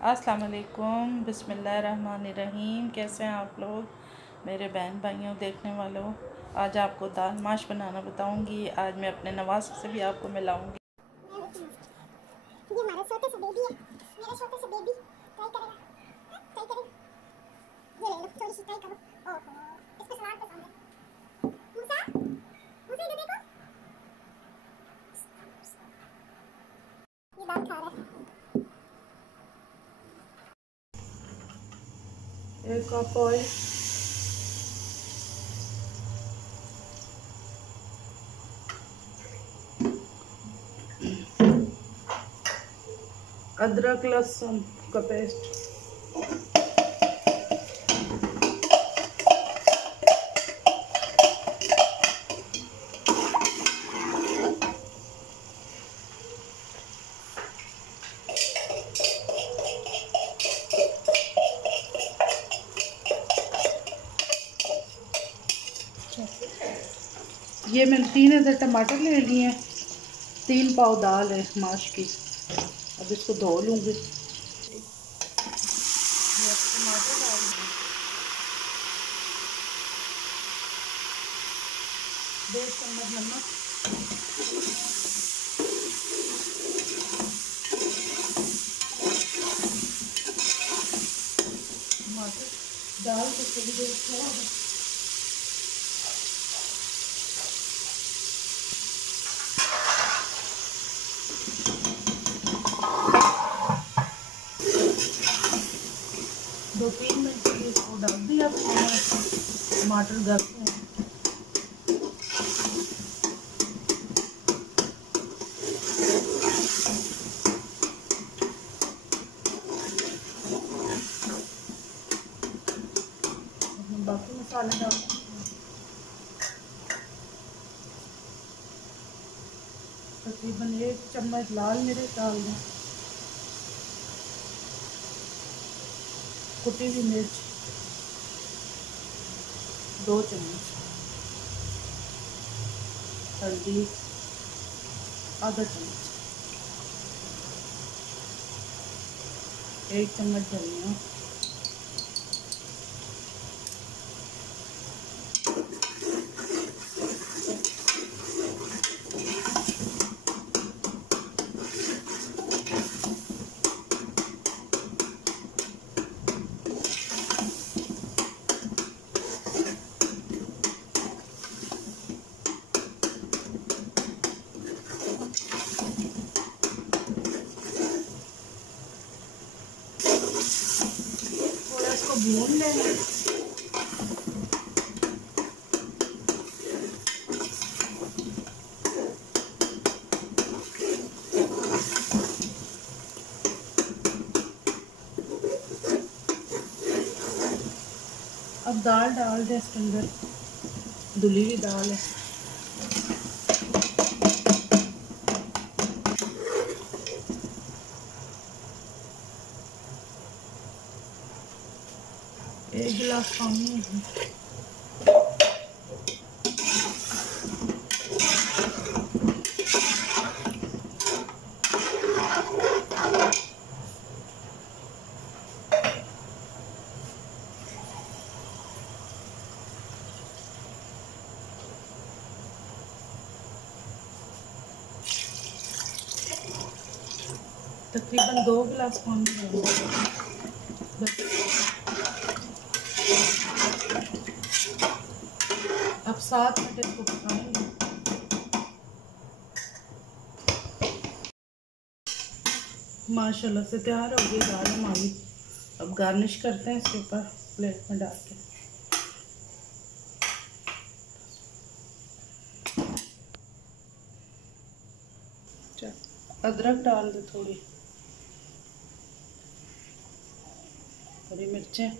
अस्सलाम वालेकुम, बिस्मिल्लाहिर्रहमानिर्रहीम। कैसे हैं आप लोग मेरे बहन भाइयों देखने वालों। आज आपको दाल माश बनाना बताऊंगी। आज मैं अपने नवासे से भी आपको मिलाऊंगी। ये हमारा छोटे से बेबी है, मेरा छोटे से बेबी ट्राई करेगा, ट्राई करेगा। ये ले लो, थोड़ी सी ट्राई करो। ओहो, इसको सलाद पसंद है। मूसा, मूसा इधर देखो, ये दाल खा रहा है। एक कप ऑयल, अदरक लहसुन का पेस्ट, ये मैंने 3 अदर टमाटर ले लिए हैं। 3 पाव दाल है माश की। अब इसको धो लूँगी। टमाटर डाल दूँगी, 1.5 चम्मच नमक, टमाटर डाल के थोड़ी देर छोड़ दें। दो 3 मिनट के लिए इसको डाल दिया। टमाटर गल हैं। बाकी मसाले डाल तकरीबन 1 चम्मच लाल मिर्च डाल दें, कुटी हुई मिर्च 2 चम्मच, हल्दी आधा चम्मच, 1 चम्मच धनिया, थोड़ा इसको भून लेना। अब दाल डाल दें इसके अंदर, धुली हुई दाल है। एक गिलास पानी है। तकरीबन 2 गिलास पानी डालूंगा। अब 7 मिनट इसको पकाएंगे। माशाल्लाह से तैयार हो गई दाल हमारी। अब गार्निश करते हैं इसके ऊपर प्लेट में डाल के। अदरक डाल दो, थोड़ी हरी मिर्चें,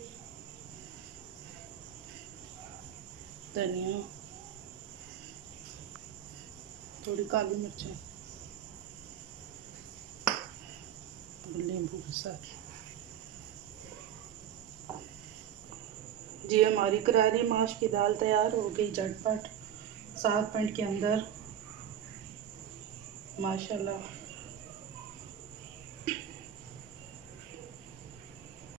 धनिया, थोड़ी काली मिर्चें, नींबू के साथ। जी हमारी करारी माश की दाल तैयार हो गई झटपट 7 मिनट के अंदर। माशाल्लाह।